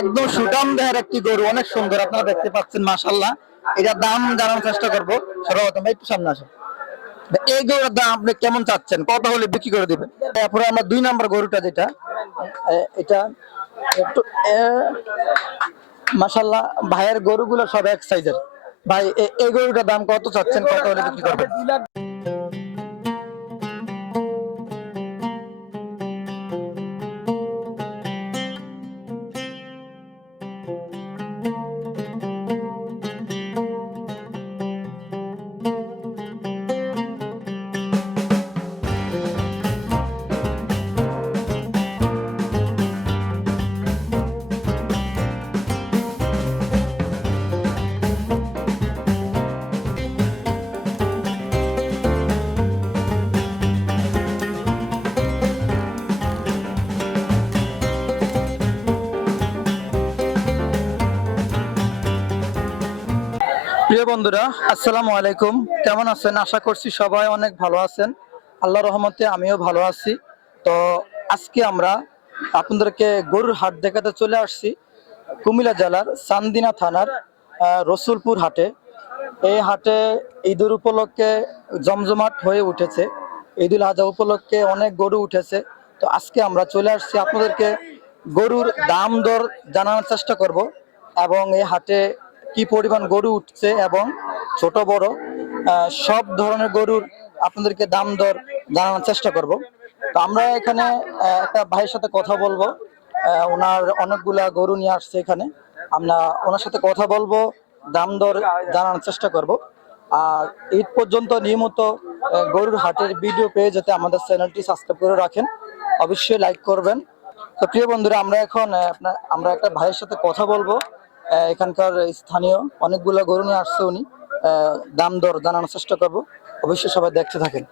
একদম সুটাম দেহের একটি গরু, অনেক সুন্দর, আপনারা দেখতে পাচ্ছেন মাশাল্লাহ এটার দাম জানার চেষ্টা করব, সর্বপ্রথম একটু সামনে আসুন। এই গরুর দাম আপনি কেমন চাচ্ছেন? কত হলে বিক্রি করে দিবেন? তারপরে আমরা দুই নম্বর গরুটা যেটা এটা একটু মাশাল্লাহ ভাইয়ের গরুগুলো সব এক সাইজের ভাই এই গরুটার দাম কত চাচ্ছেন? কত হলে বিক্রি করবেন? প্রিয় বন্ধুরা, আসসালামু আলাইকুম। কেমন আছেন? আশা করছি সবাই অনেক ভালো আছেন। আল্লাহ রহমতে আমিও ভালো আছি। তো আজকে আমরা আপনাদেরকে গরুর হাট দেখাতে চলে আসছি। কুমিল্লা জেলার চান্দিনা থানার রসুলপুর হাটে। এই হাটে ঈদের উপলক্ষে জমজমাট হয়ে উঠেছে। ঈদুল আজহা উপলক্ষে অনেক গরু উঠেছে। তো আজকে আমরা চলে আসছি আপনাদেরকে গরুর দাম দর জানানোর চেষ্টা করব এবং এই হাটে কি পরিমাণ গরু উঠছে এবং ছোট, বড় সব ধরনের গরুর আপনাদেরকে দাম দর জানানোর চেষ্টা করব। তো আমরা এখানে একটা ভাইয়ের সাথে কথা বলব। ওনার অনেকগুলা গরু নিয়ে আসছে এখানে। আমরা ওনার সাথে কথা বলব, দাম দর জানানোর চেষ্টা করব। আর ঈদ পর্যন্ত নিয়মিত গরুর হাটের ভিডিও পেয়ে যেতে আমাদের চ্যানেলটি সাবস্ক্রাইব করে রাখেন, অবশ্যই লাইক করবেন। তো প্রিয় বন্ধুরা, আমরা এখন আমরা একটা ভাইয়ের সাথে কথা বলব। এখানকার স্থানীয় অনেকগুলো গরু নিয়ে আসছে উনি। দাম দর জানানোর চেষ্টা করব। অবশ্যই সবাই দেখতে থাকেন।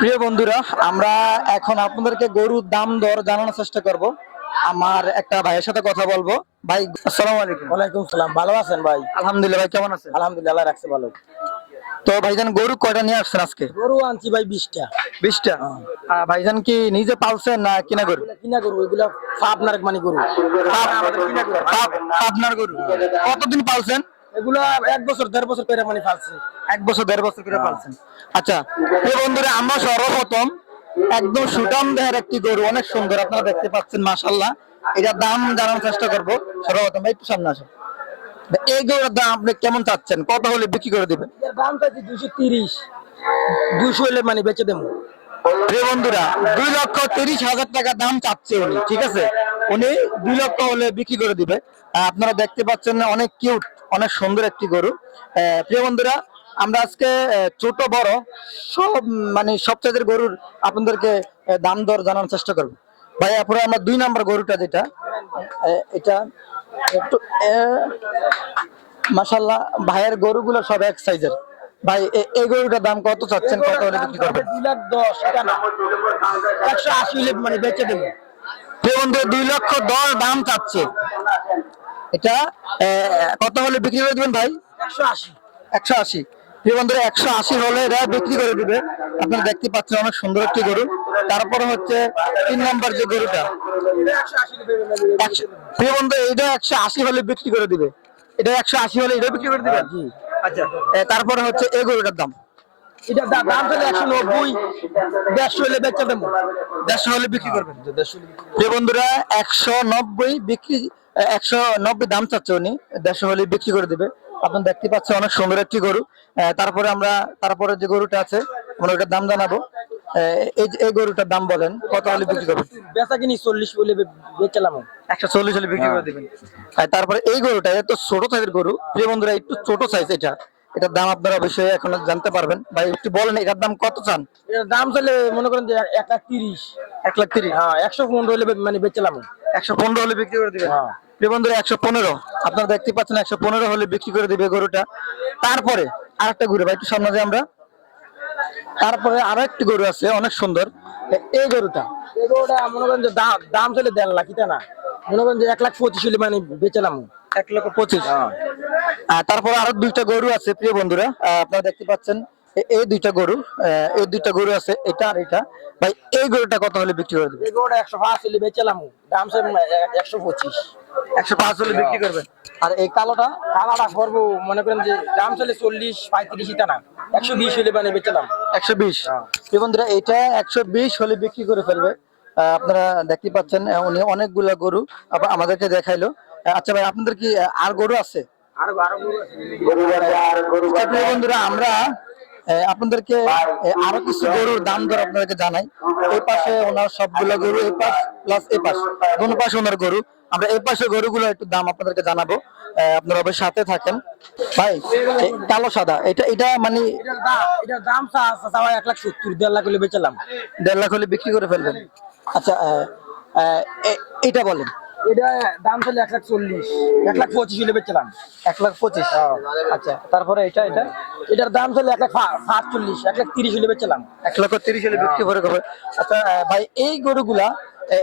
প্রিয় বন্ধুরা আমরা এখন আপনাদেরকে গরুর দাম দর জানানোর চেষ্টা করব। আমার একটা ভাইয়ের সাথে কথা বলব। ভাই আসসালামু আলাইকুম। ওয়ালাইকুম সালাম। ভালো আছেন ভাই? আলহামদুলিল্লাহ ভাই কেমন আছেন? আলহামদুলিল্লাহ রাখছে ভালো। তো ভাইজান গরু কয়টা নিয়ে আসছেন আজকে? গরু আনছি ভাই বিশটা। বিশটা? আহ, ভাইজান কি নিজে পালছেন না কিনা গরু? কিনা গরু এগুলা আপনার মানে গরু। আপনার গরু। কতদিন পালছেন? এগুলা এক বছর দেড় বছর করে মানে ফালছে এক বছর দেড় বছর করে পালছেন। আচ্ছা বন্ধুরা আমরা সর্বপ্রথম একদম সুটাম দেহের একটি গরু অনেক সুন্দর আপনারা দেখতে পাচ্ছেন মাশাল্লাহ এটার দাম জানার চেষ্টা করব। সর্বপ্রথম ভাই একটু সামনে আসুন। এই গরুর দাম আপনি কেমন চাচ্ছেন? কত হলে বিক্রি করে দিবেন? দাম দুশো তিরিশ। দুশো হলে মানে বেচে দেবো। প্রিয় বন্ধুরা দুই লক্ষ তিরিশ হাজার টাকা দাম চাচ্ছে উনি ঠিক আছে? উনি দুই লক্ষ হলে বিক্রি করে দিবে। আপনারা দেখতে পাচ্ছেন অনেক কিউট অনেক সুন্দর একটি গরু। প্রিয় বন্ধুরা আমরা আজকে ছোট বড় সব মানে সব চাইদের গরুর আপনাদেরকে দাম দর জানানোর চেষ্টা করব। ভাই আপনারা আমরা দুই নাম্বার গরুটা যেটা এটা মাসাল্লাহ ভাইয়ের গরুগুলো সব এক সাইজের ভাই এই গরুটার দাম কত চাচ্ছেন? কত হলে বিক্রি করবেন? দুই লাখ দশ না। একশো আশি মানে বেচে দেবো। প্রিয় বন্ধু দুই লক্ষ দশ দাম চাচ্ছে। এটা কত হলে বিক্রি করে দিবেন ভাই? একশো আশি। একশো আশি। প্রিয় বন্ধুরা একশো আশি হলে এরা বিক্রি করে দিবে। আপনারা দেখতে পাচ্ছেন অনেক সুন্দর একটি গরু। তারপরে হচ্ছে তিন নম্বর যে গরুটা প্রিয় বন্ধু এটা একশো আশি হলে বিক্রি করে দিবে। এটা একশো আশি হলে এটা বিক্রি করে দিবে। আচ্ছা। তারপরে হচ্ছে এই গরুটার দাম। এটা দাম চলে একশো নব্বই দেড়শো হলে বেচে দেবো। দেড়শো হলে বিক্রি করবেন। প্রিয় বন্ধুরা একশো নব্বই বিক্রি একশো নব্বই দাম চাচ্ছে উনি। দেড়শো হলে বিক্রি করে দিবে। আপনার দেখতে পাচ্ছেন অনেক সুন্দর একটি গরু। তারপরে আমরা তারপরে যে গরুটা আছে আমরা ওটার দাম জানাব। এই গরুটার দাম বলেন কত হলে বিক্রি করবেন? বেচা কিনি চল্লিশ হলে বেচলাম। একশো চল্লিশ হলে বিক্রি করে দিবেন। আর তারপরে এই গরুটা এত ছোট সাইজের গরু। প্রিয় বন্ধুরা একটু ছোট সাইজ এটা। এটার দাম আপনারা অবশ্যই এখন জানতে পারবেন। ভাই একটু বলেন এটার দাম কত চান? এটার দাম চলে মনে করেন যে এক- লাখ তিরিশ। এক লাখ তিরিশ? হ্যাঁ একশো পনেরো হলে মানে বেচলাম। একশো পনেরো হলে বিক্রি করে দিবেন? হ্যাঁ। প্রিয় বন্ধুরা একশো পনেরো। আপনারা দেখতে পাচ্ছেন একশো পনেরো হলে বিক্রি করে দিবে গরুটা। তারপরে আরেকটা গরু ভাই একটু সামনে আমরা। তারপরে আরও একটি গরু আছে অনেক সুন্দর। এই গরুটা এই গরুটা মনে করেন যে দাম দাম চলে দেড় লাখ না। মনে করেন যে এক লাখ পঁচিশ হলে মানে বেচলাম এক লক্ষ পঁচিশ। আর তারপরে আরও দুইটা গরু আছে প্রিয় বন্ধুরা আপনারা দেখতে পাচ্ছেন। এই দুইটা গরু এই দুইটা গরু আছে এটা আর এটা। ভাই এই গরুটা কত হলে বিক্রি করে দেবে এই গরুটা একশো পাঁচ হলে বেচলাম দাম বিক্রি করবেন? আর এই কালোটা? কালাটা করব মনে করেন যে দাম চলে চল্লিশ পঁয়ত্রিশ ইতা না। একশো বিশ হলে মানে বেচলাম একশো বিশ? হ্যাঁ। এই বন্ধুরা এটা একশো বিশ হলে বিক্রি করে ফেলবে। আহ, আপনারা দেখতে পাচ্ছেন উনি অনেকগুলা গরু আবার আমাদেরকে দেখাইলো। আচ্ছা ভাই আপনাদের কি আর গরু আছে? আর গরু আছে। আচ্ছা, বন্ধুরা আমরা আপনাদেরকে আরও কিছু গরুর দাম দর আপনাদেরকে জানাই। এই পাশে ওনার সবগুলা গরু এই পাশ প্লাস এই পাশ। দোনো পাশে ওনার গরু। আমরা এই পাশে গরুগুলো একটু দাম আপনাদেরকে জানাব। আপনারা অবশ্যই সাথে থাকেন। ভাই কালো সাদা এটা এটা মানে এটার দাম চাওয়া এক লাখ সত্তর দেড় লাখ হলে বেচলাম। দেড় লাখ হলে বিক্রি করে ফেলবেন। আচ্ছা এটা বলেন। এটা দাম চলে এক লাখ চল্লিশ। এক লাখ পঁচিশ হলে বেচলাম। এক লাখ পঁচিশ। আচ্ছা তারপরে এটা এটা? এটার দাম চলে এক লাখ সাতচল্লিশ এক লাখ তিরিশ হলে বেচলাম। এক লক্ষ তিরিশ হলে বিক্রি করে আচ্ছা ভাই এই গরুগুলা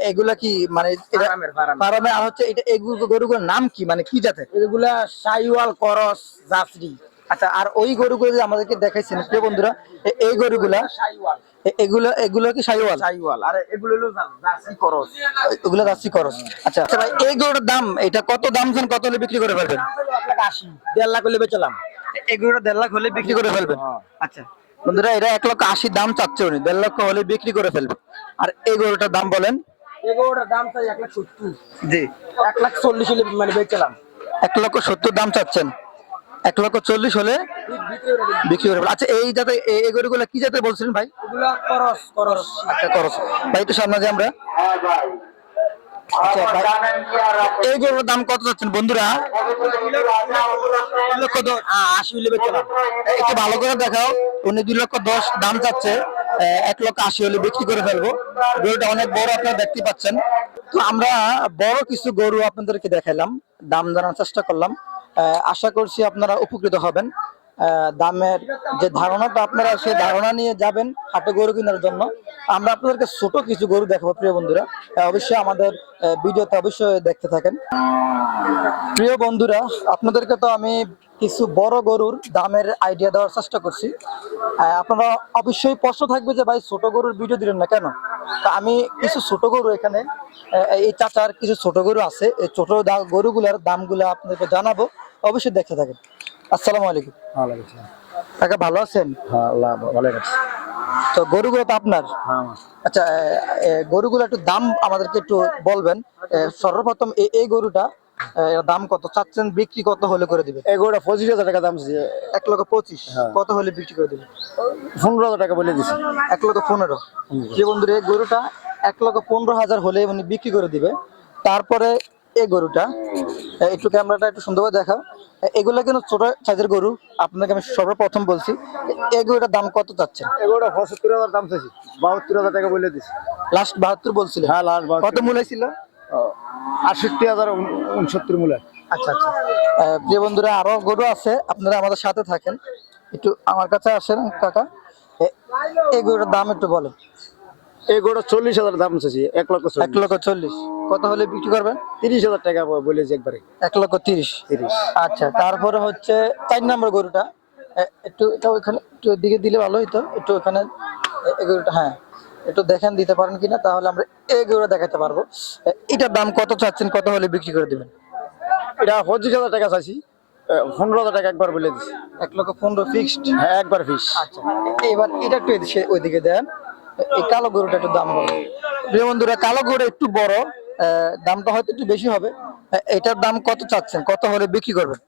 এগুলা কি মানে। ফার্মে আর হচ্ছে এটা এই গরুগুলোর নাম কি মানে কি জাতের? এগুলা সাইওয়াল করস জাফরি আচ্ছা আর ওই গরুগুলো যে আমাদেরকে দেখাইছেন প্রিয় বন্ধুরা এই গরুগুলা সাইওয়াল। এগুলো এগুলো কি সাইওয়াল? সাইওয়াল। আর এগুলো হলো জার্সি করস। ওগুলো যাচ্ছি খরচ আচ্ছা আচ্ছা ভাই এই গরুর দাম এটা কত দাম চান কত হলে বিক্রি করে ফেলবেন? এক লাখ আশি। দেড় লাখ হলে বেচলাম। এই গরুটা দেড় লাখ হলে বিক্রি করে ফেলবেন? হ্যাঁ। আচ্ছা বন্ধুরা এরা এক লক্ষ আশি দাম চাচ্ছে উনি। দেড় লক্ষ হলে বিক্রি করে ফেলবে আর এই গরুটার দাম বলেন? এগুলোটার দাম চাই এক লাখ সত্তর। জি। এক লাখ চল্লিশ হলে মানে বেচলাম। এক লক্ষ সত্তর দাম চাচ্ছেন। এক লক্ষ চল্লিশ হলে বিক্রি করে আচ্ছা এই যাতে এই গরুগুলো কি যাতে বলছিলেন ভাই? করস আচ্ছা ভাই একটু সামনে যে আমরা। আচ্ছা এই গরুর দাম কত যাচ্ছেন বন্ধুরা? লক্ষ আশি হলে বেচলাম একটু ভালো করে দেখাও। উনি দুই লক্ষ দশ দাম চাচ্ছে। এক লক্ষ আশি হলে বিক্রি করে ফেলব। গরুটা অনেক বড় আপনারা দেখতে পাচ্ছেন। তো আমরা বড় কিছু গরু আপনাদেরকে দেখালাম দাম জানার চেষ্টা করলাম। আশা করছি আপনারা উপকৃত হবেন। দামের যে ধারণাটা আপনারা, সেই ধারণা নিয়ে যাবেন হাটে গরু কেনার জন্য। আমরা আপনাদেরকে ছোট কিছু গরু দেখাবো, প্রিয় বন্ধুরা। অবশ্যই আমাদের ভিডিওতে অবশ্যই দেখতে থাকেন। প্রিয় বন্ধুরা, আপনাদেরকে তো আমি কিছু বড় গরুর দামের আইডিয়া দেওয়ার চেষ্টা করছি। আপনারা অবশ্যই প্রশ্ন থাকবে যে, ভাই, ছোট গরুর ভিডিও দিলেন না কেন? তা আমি কিছু ছোট গরু এখানে এই চাচার কিছু ছোট গরু আছে। এই ছোট গরুগুলার দামগুলো আপনাদেরকে জানাব। অবশ্যই দেখতে থাকেন। আসসালামু আলাইকুম। কাকা ভালো আছেন? হ্যাঁ তো গরুগুলো তো আপনার? হ্যাঁ আচ্ছা গরুগুলো একটু দাম আমাদেরকে একটু বলবেন। সর্বপ্রথম এই- এই গরুটা দাম কত? চাচ্ছেন বিক্রি কত হলে করে দিবে এগুলোটা পঁচিশ হাজার টাকা দাম আছে এক লক্ষ পঁচিশ। হ্যাঁ। কত হলে বিক্রি করে দিবে পনেরো হাজার টাকা বলে দিছি এক লক্ষ পনেরো। যে বন্ধুরে এই গরুটা এক লক্ষ পনেরো হাজার হলে উনি বিক্রি করে দিবে। তারপরে এই গরুটা একটু ক্যামেরাটা একটু সুন্দরভাবে দেখা এগুলো কিন্তু ছোট সাইজের গরু আপনাকে আমি সর্বপ্রথম বলছি এই গরুটার দাম কত চাচ্ছেন? এগুলোটা পঁচাত্তর হাজার দাম চাইছি বাহাত্তর হাজার টাকা বলে দিছি। লাস্ট বাহাত্তর বলছিলেন? হ্যাঁ লাস্ট কত মূল্য ছিল? আটষট্টি হাজার উনসত্তর মূল্য। আচ্ছা আচ্ছা। প্রিয় বন্ধুরা আরও গরু আছে আপনারা আমাদের সাথে থাকেন। একটু আমার কাছে আসেন কাকা। এই গরুটার দাম একটু বলেন। এগুলো চল্লিশ হাজার দাম চাইছি এক লক্ষ এক লক্ষ চল্লিশ। কত হলে বিক্রি করবেন? তিরিশ হাজার টাকা বলেছি একবারে। এক লক্ষ তিরিশ। তিরিশ। আচ্ছা তারপরে হচ্ছে চার নম্বর গরুটা। একটু এটা ওইখানে একটু দিকে দিলে ভালো হইতো একটু ওখানে গরুটা হ্যাঁ একটু দেখেন দিতে পারেন কিনা তাহলে আমরা এই গরুটা দেখাতে পারব। এটার দাম কত চাচ্ছেন কত হলে বিক্রি করে দিবেন? এটা পঁচিশ হাজার টাকা চাইছি। পনেরো হাজার টাকা একবার বলে দিছি। এক লক্ষ পনেরো ফিক্সড হ্যাঁ একবার ফিস আচ্ছা এবার এটা একটু ওইদিকে দেন। এই কালো গরুটা একটু দাম বলো বন্ধুরা কালো গরু একটু বড়। দামটা হয়তো একটু বেশি হবে। এটার দাম কত চাচ্ছেন? কত হলে বিক্রি করবেন?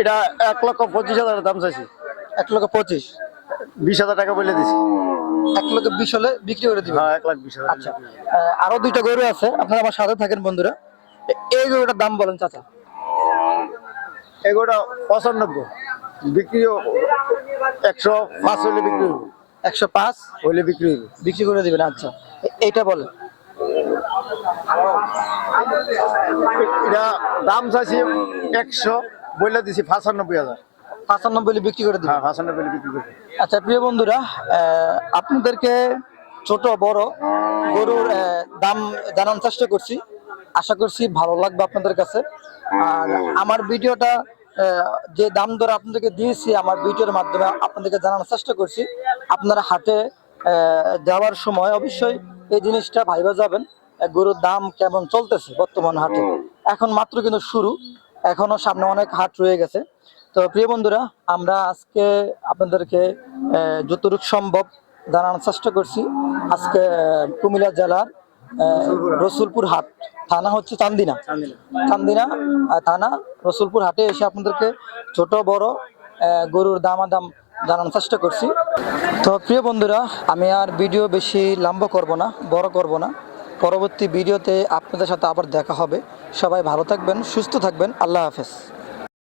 এটা এক লক্ষ পঁচিশ হাজার দাম চাইছি। এক লক্ষ পঁচিশ? বিশ হাজার টাকা বলে দিছি। এক লক্ষ বিশ হলে বিক্রি করে দিবেন? হ্যাঁ এক লাখ বিশ হাজার। আচ্ছা। আরও দুইটা গরু আছে। আপনারা আমার সাথে থাকেন বন্ধুরা। এই গরুটার দাম বলেন চাচা। এগুলোটা পঁচানব্বই। বিক্রিও একশো পাঁচ হলে বিক্রি হইব। একশো পাঁচ? হলে বিক্রি হইব। বিক্রি করে দিবেন আচ্ছা। এইটা বলেন। এটা দাম চাইছি একশো দিছি পঁচানব্বই হাজার। পাঁচানব্বই বিক্রি করে দিবেন হ্যাঁ পঁচানব্বই বিক্রি করব আচ্ছা প্রিয় বন্ধুরা আপনাদেরকে ছোট বড় গরুর দাম জানার চেষ্টা করছি। আশা করছি ভালো লাগবে আপনাদের কাছে। আর আমার ভিডিওটা যে দাম দর আপনাদেরকে দিয়েছি আমার ভিডিওর মাধ্যমে আপনাদেরকে জানানোর চেষ্টা করছি। আপনারা হাটে যাওয়ার সময় অবশ্যই এই জিনিসটা ভাইবা যাবেন। গরুর দাম কেমন চলতেছে বর্তমান হাটে? এখন মাত্র কিন্তু শুরু। এখনও সামনে অনেক হাট রয়ে গেছে। তো প্রিয় বন্ধুরা আমরা আজকে আপনাদেরকে যতটুকু সম্ভব জানানোর চেষ্টা করছি। আজকে কুমিল্লা জেলার রসুলপুর হাট। থানা হচ্ছে চান্দিনা। চান্দিনা থানা রসুলপুর হাটে এসে আপনাদেরকে ছোট বড় গরুর দামাদাম জানানোর চেষ্টা করছি। তো প্রিয় বন্ধুরা আমি আর ভিডিও বেশি লম্বা করব না বড় করব না। পরবর্তী ভিডিওতে আপনাদের সাথে আবার দেখা হবে। সবাই ভালো থাকবেন সুস্থ থাকবেন। আল্লাহ হাফেজ।